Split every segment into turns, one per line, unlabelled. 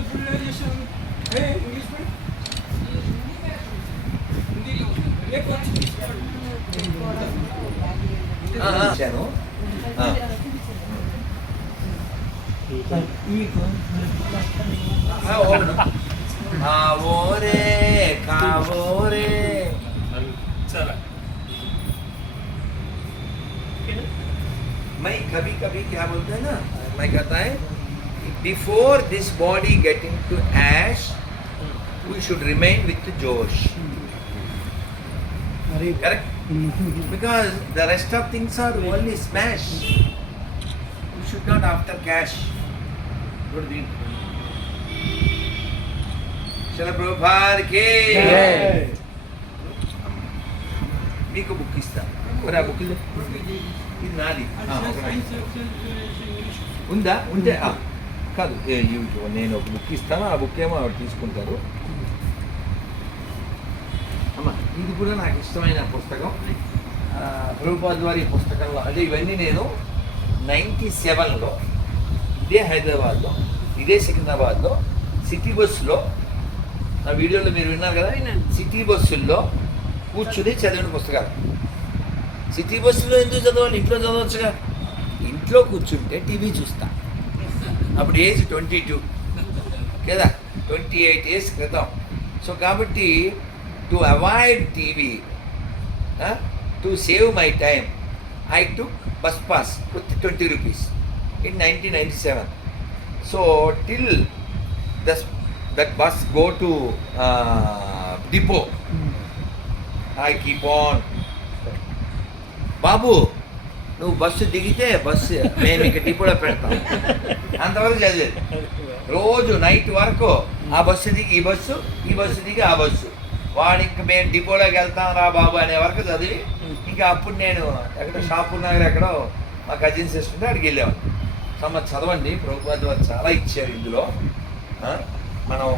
Full చేసాను ఏ English medium హిందీలో ఏ కొంచెం
ఇచ్చాను ఆ. ఆ, అవును. ఆవోరే కావోరే मैं कभी कभी क्या बोलते हैं ना मैं कहता है before this body getting to ash, we should remain with the Josh. Correct? Because the rest of things are only smash. We should not after cash. What do you think? Shala Prabhupada ki! మీకు book ఇస్తాను ఆ book ఇది నాది ఉందా ఉంటే కాదు నేను ఒక బుక్ ఇస్తాను ఆ బుక్ ఏమో ఆవిడ తీసుకుంటారు. అమ్మ ఇది కూడా నాకు ఇష్టమైన పుస్తకం. ప్రభుపాద్ వారి పుస్తకంలో అంటే ఇవన్నీ నేను నైంటీ సెవెన్లో ఇదే హైదరాబాద్లో ఇదే సికింద్రాబాద్లో సిటీ బస్సులో నా వీడియోలో మీరు విన్నారు కదా? సిటీ బస్సుల్లో కూర్చుని చదివిన పుస్తకాలు. సిటీ బస్సులో ఎందుకు చదవాలి? ఇంట్లో చదవచ్చుగా? ఇంట్లో కూర్చుంటే టీవీ చూస్తా. అప్పుడు ఏజ్ ట్వంటీ టూ కదా ట్వంటీ ఎయిట్ ఇయర్స్ క్రితం సో కాబట్టి to avoid TV to save my time I to bus pass with twenty rupees in nineteen ninety seven so till the that bus go to depot I keep on బాబు నువ్వు bus దిగితే bus మేము ఇక డిపోలో పెడతాం. అంతవరకు చదివేది. రోజు night వరకు ఆ బస్సు దిగి ఈ బస్సు ఈ బస్సు దిగి ఆ బస్సు వాడు ఇంక మేము డిపోలోకి వెళ్తాం రా బాబు అనే వరకు చదివి ఇంకా అప్పుడు నేను ఎక్కడ షాపు నగర్ ఎక్కడో మా కజిన్ సిస్టర్ ఉంటే అక్కడికి వెళ్ళాము సమ్మ చదవండి ప్రభుత్వ చాలా ఇచ్చారు ఇందులో. మనం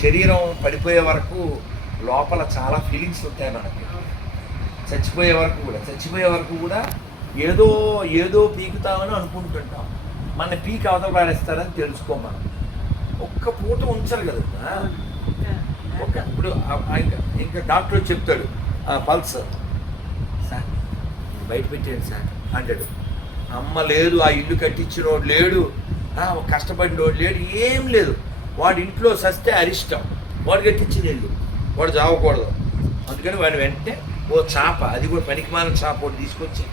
శరీరం పడిపోయే వరకు లోపల చాలా ఫీలింగ్స్ ఉంటాయి మనకి. చచ్చిపోయే వరకు కూడా చచ్చిపోయే వరకు కూడా ఏదో ఏదో పీకుతామని అనుకుంటుంటాం. మన పీక్ అవతల పాడేస్తారని తెలుసుకో మనం. ఒక్క పూట ఉంచరు కదా ఒక ఇప్పుడు ఇంకా ఇంకా డాక్టర్ చెప్తాడు ఆ పల్స్ సార్ బయట పెట్టేయండి సార్ అంటాడు. అమ్మ లేదు ఆ ఇల్లు కట్టించినోడు లేడు కష్టపడినోడు లేడు ఏం లేదు. వాడి ఇంట్లో సస్తే అరిష్టం. వాడు కట్టించిన ఇల్లు. వాడు చావకూడదు. అందుకని వాడు వెంటనే ఓ చాప అది కూడా పనికిమాలిన చాప ఒకటి తీసుకొచ్చి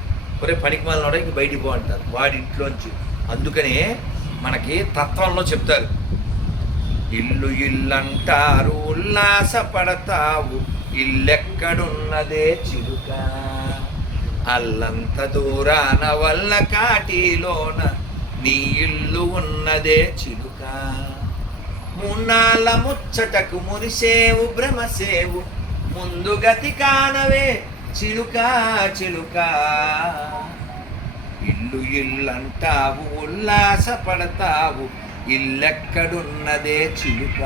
ఒరే పనికిమాలిన ఇంక బయటికి పో అంటారు. వాడి ఇంట్లోంచి. అందుకనే మనకి తత్వంలో చెప్తారు. ఇల్లు ఇల్లంటారు ఉల్లాసపడతావు ఇల్లెక్కడున్నదే చిలుక. అల్లంత దూరాన వల్ల కాటిలోన నీ ఇల్లు ఉన్నదే చిలుక. మున్నాళ్ళ ముచ్చటకు మురిసేవు భ్రమసేవు ముందు గతి కానవే చిలుక చిలుక. ఇల్లు ఇల్లంటావు ఉల్లాసపడతావు ఇల్లెక్కడున్నదే చిలుక.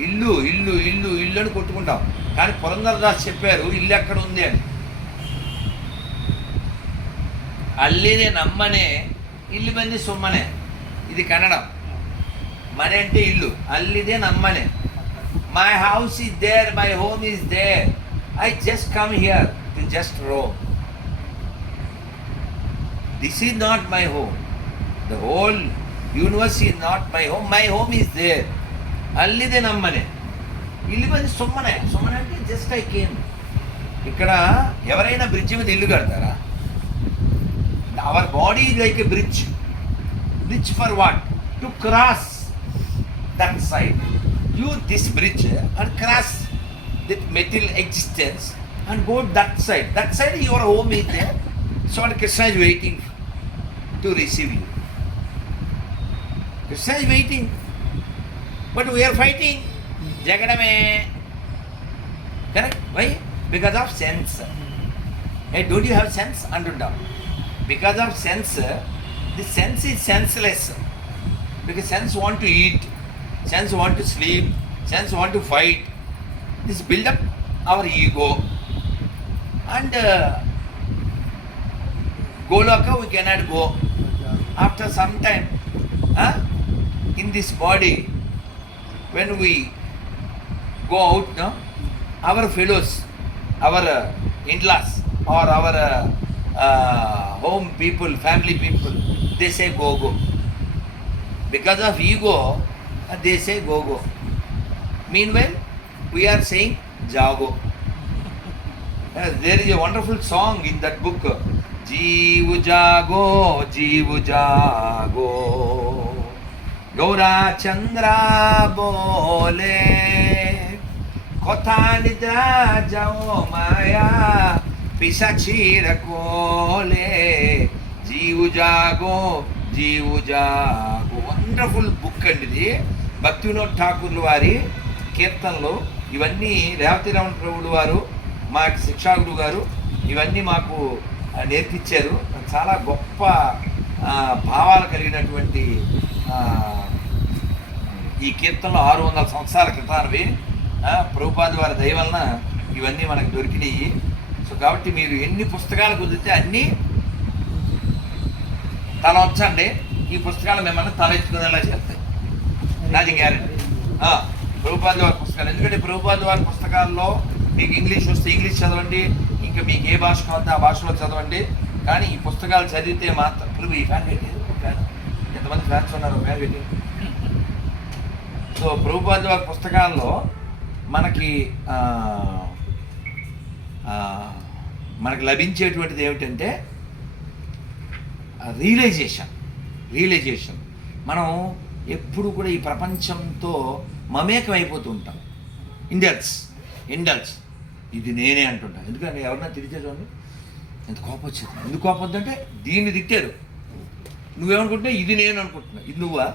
ఇల్లు ఇల్లు ఇల్లు ఇల్లు అని కొట్టుకుంటాం. కానీ పురంధరదాస్ చెప్పారు ఇల్లు ఎక్కడ ఉంది అని. అల్లిని నమ్మనే ఇల్లు మంది సొమ్మనే. ఇది కన్నడం. మనే అంటే ఇల్లు. అల్లిదే నమ్మనే. My house is there my home is there I just come here to just roam this is not my home the whole universe is not my home my home is there అల్లిదే నమ్మనే ఇల్లు మంది సొమ్మనే సొమ్మనే అంటే just I came ఇక్కడ ఎవరైనా bridge మీద ఇల్లు కడతారా our body is like a bridge. Bridge for what? To cross that side. Use this bridge eh, and cross that material existence and go that side. That side your home is there. So Krishna is waiting to receive you. Krishna is waiting. But we are fighting. Jagadame. Correct? Why? Because of sense. Hey, don't you have sense? Under down. Because of sense, the sense is senseless. Because sense want to eat, sense want to sleep, sense want to fight. This build up our ego. And uh, Goloka we cannot go. After some time, in this body, when we go out, no, our fellows, our uh, in-laws, or our uh, uh, home people, family people, they say go go. Because of ego, and they say go go. Meanwhile, we are saying jago. there is a wonderful song in that book. Jeevu jago, Jeevu jago. Gaura Chandra bole. Kotha nidra jao maya. Pisachira kole. Jeevu jago, Jeevu jago. Wonderful book and it. భక్తి వినోద్ ఠాకూర్లు వారి కీర్తనలు ఇవన్నీ రేవతి రమణ ప్రభుడు వారు మాకు శిక్షాగురు గారు ఇవన్నీ మాకు నేర్పించారు. చాలా గొప్ప భావాలు కలిగినటువంటి ఈ కీర్తనలు ఆరు వందల సంవత్సరాల క్రితానవి. ప్రభుపాది వారి దయ వలన ఇవన్నీ మనకు దొరికినాయి. సో కాబట్టి మీరు ఎన్ని పుస్తకాలు కుదిరితే అన్నీ తల వచ్చండి ఈ పుస్తకాలు మిమ్మల్ని తల ఎత్తుకునేలా చేస్తాయి. నాది గ్యారెంటీ ప్రభుపాద వారి పుస్తకాలు. ఎందుకంటే ప్రభుపాద వారి పుస్తకాల్లో మీకు ఇంగ్లీష్ వస్తే ఇంగ్లీష్ చదవండి ఇంకా మీకు ఏ భాష కావాలంటే ఆ భాషలో చదవండి. కానీ ఈ పుస్తకాలు చదివితే మాత్రం ప్రభు ఈ ఫ్యాన్ పెట్టేది ఒక ఎంతమంది ఫ్యాన్స్ ఉన్నారు ఫ్యాన్ పెట్టేది సో ప్రభుపాద వారి పుస్తకాల్లో మనకి మనకు లభించేటువంటిది ఏమిటంటే రియలైజేషన్ రియలైజేషన్ మనం ఎప్పుడు కూడా ఈ ప్రపంచంతో మమేకం అయిపోతూ ఉంటాం ఇండల్స్ ఇండల్స్ ఇది నేనే అంటుంటా. ఎందుకంటే ఎవరన్నా తిరిగితే చూడండి ఎంత కోపం వచ్చింది? ఎందుకు కోపం వద్దంటే దీన్ని తిట్టారు. నువ్వేమనుకుంటున్నావు ఇది నేను అనుకుంటున్నా. ఇది నువ్వా?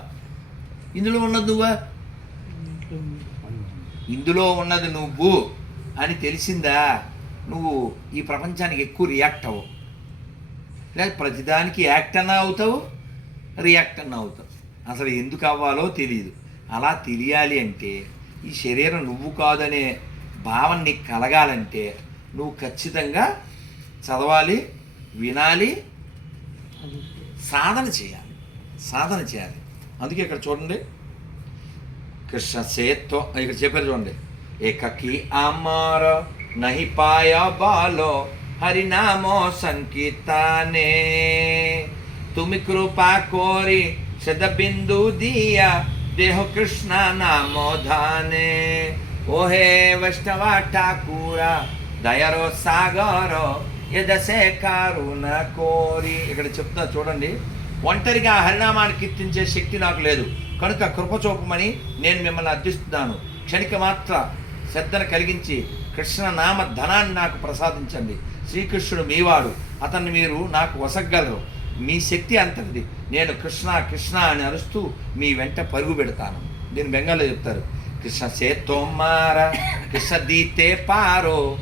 ఇందులో ఉన్నది నువ్వా? ఇందులో ఉన్నది నువ్వు అని తెలిసిందా? నువ్వు ఈ ప్రపంచానికి ఎక్కువ రియాక్ట్ అవ్వవు. లేదా ప్రతిదానికి యాక్ట్ అన్నా అవుతావు రియాక్ట్ అన్నా అవుతావు. అసలు ఎందుకు అవ్వాలో తెలియదు అలా తెలియాలి అంటే ఈ శరీరం నువ్వు కాదనే భావన నీకు కలగాలంటే నువ్వు ఖచ్చితంగా చదవాలి వినాలి సాధన చేయాలి. సాధన చేయాలి. అందుకే ఇక్కడ చూడండి. కృష్ణ సేత్తో ఇక్కడ చెప్పారు చూడండి. ఏకకి అమర నహి పాయ బాలో హరినామో సంకీర్తనే. తుమి కృపా కోరి శతబిందు దియా దేహ కృష్ణ నామోధానే ఓహే వైష్ణవ ఠాకూర దయరో సాగరో ఎదసే కారుణ కోరి ఇక్కడ చెప్తా చూడండి. ఒంటరిగా హరినామాన్ని కీర్తించే శక్తి నాకు లేదు. కనుక కృపచూపమని నేను మిమ్మల్ని అర్థిస్తున్నాను. క్షణిక మాత్ర శ్రద్ధను కలిగించి కృష్ణ నామ ధనాన్ని నాకు ప్రసాదించండి. శ్రీకృష్ణుడు మీవాడు. అతన్ని మీరు నాకు వసగలరు. మీ శక్తి అంతటిది. నేను కృష్ణ కృష్ణ అని అరుస్తూ మీ వెంట పరుగు పెడతాను. దీని బెంగాల్లో చెప్తారు. కృష్ణ సేతోమార కృష్ణ దీతే పారో.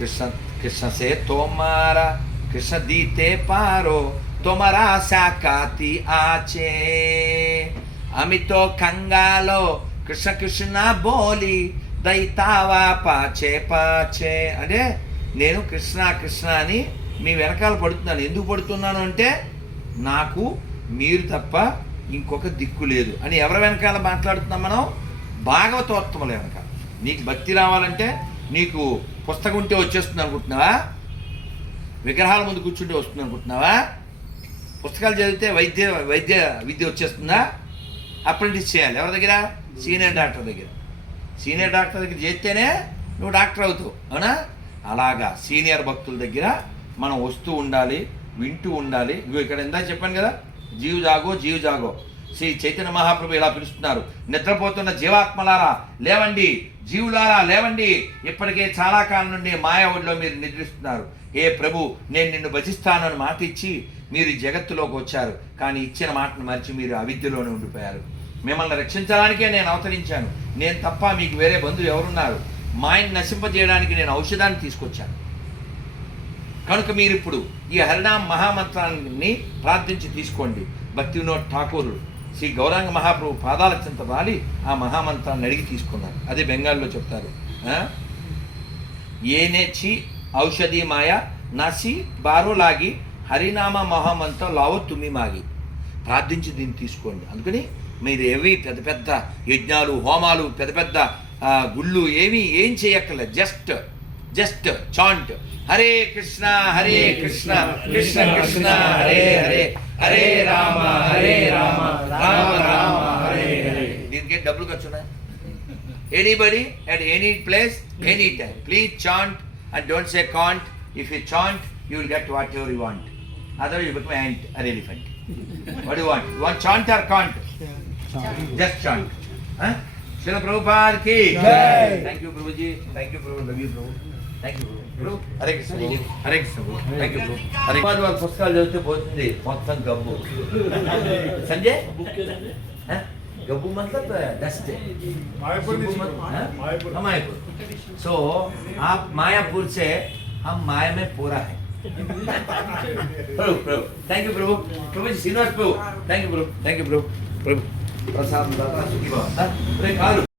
కృష్ణ కృష్ణ సేతోమార కృష్ణ దీతే పారో. తొమరా సాకాతి ఆచే. అమితో కంగాలో కృష్ణ కృష్ణ బోలి దైతావా పాచే పాచే. అంటే నేను కృష్ణ కృష్ణ అని మీ వెనకాల పడుతున్నాను. ఎందుకు పడుతున్నాను అంటే నాకు మీరు తప్ప ఇంకొక దిక్కు లేదు అని ఎవరి వెనకాల మాట్లాడుతున్నాం మనం? భాగవతోత్తముల వెనకాల నీకు భక్తి రావాలంటే నీకు పుస్తకం ఉంటే వచ్చేస్తుంది అనుకుంటున్నావా? విగ్రహాల ముందు కూర్చుంటే వస్తుంది అనుకుంటున్నావా? పుస్తకాలు చదివితే వైద్య వైద్య విద్య వచ్చేస్తుందా? అప్రెంటిస్ చేయాలి. ఎవరి దగ్గర? సీనియర్ డాక్టర్ దగ్గర. సీనియర్ డాక్టర్ దగ్గర చేస్తేనే నువ్వు డాక్టర్ అవుతావు. అవునా? అలాగా సీనియర్ భక్తుల దగ్గర మనం వస్తూ ఉండాలి. వింటూ ఉండాలి. ఇగో ఇక్కడ ఇందా చెప్పాను కదా జీవు జాగో జీవు జాగో. శ్రీ చైతన్య మహాప్రభు ఇలా పిలుస్తున్నారు. నిద్రపోతున్న జీవాత్మలారా లేవండి. జీవులారా లేవండి. ఇప్పటికే చాలా కాలం నుండి మాయా ఒడిలో మీరు నిద్రిస్తున్నారు. ఏ ప్రభు నేను నిన్ను భజిస్తానని మాట ఇచ్చి మీరు జగత్తులోకి వచ్చారు. కానీ ఇచ్చిన మాటను మరిచి మీరు అవిద్యలోనే ఉండిపోయారు. మిమ్మల్ని రక్షించడానికే నేను అవతరించాను. నేను తప్ప మీకు వేరే బంధువు ఎవరున్నారు? మాయను నశింపజేయడానికి నేను ఔషధాన్ని తీసుకొచ్చాను. కనుక మీరు ఇప్పుడు ఈ హరినామ మహామంత్రాన్ని ప్రార్థించి తీసుకోండి. భక్తి వినోద్ ఠాకూర్ శ్రీ గౌరాంగ మహాప్రభు పాదాల చింత వాలి ఆ మహామంత్రాన్ని అడిగి తీసుకున్నారు. అదే బెంగాల్లో చెప్తారు. ఏనే చి ఔషధి మాయ నసి బారో లాగి హరినామ మహామంత్ర లావో తుమ్మి మాగి. ప్రార్థించి దీన్ని తీసుకోండి. అందుకని మీరు ఏవి పెద్ద పెద్ద యజ్ఞాలు హోమాలు పెద్ద పెద్ద గుళ్ళు ఏమీ ఏం చేయక్కర్లేదు. Just just chant Hare Krishna, Hare Krishna, Krishna Krishna, Hare Hare, Hare Rama, Hare Rama, Rama Rama, Hare Hare. Didn't get double ka chuna hai? Anybody at any place, any time. Please chant and don't say can't. If you chant, you will get whatever you want. Otherwise, you become an ant or elephant. What do you want? You want chant or can't? Just chant.
Huh?
Srila Prabhupada ki. Thank you, Prabhuji. Thank you, Prabhu. Love you, Prabhu. Hare Krishna Prabhu Hare Krishna Prabhu thank you ప్రభు హరే ప్రభుపాద్ వాళ్ళ పుస్తకాలు చదివితే పోతుంది మొత్తం గబ్బు సంజయ్ हाँ? गब्बू मतलब dust है
मायापुर
सुब्बू
में
मत- हाँ?
मायापुर।
हाँ, मायापुर सो आप मायापुर से हम माया में पूरा है प्रभु प्रभु thank you Prabhu Prabhu ji Srinivas Prabhu thank you Prabhu thank you प्रभु प्रभु प्रसाद दाता सुखी बाबा हाँ? अरे कालू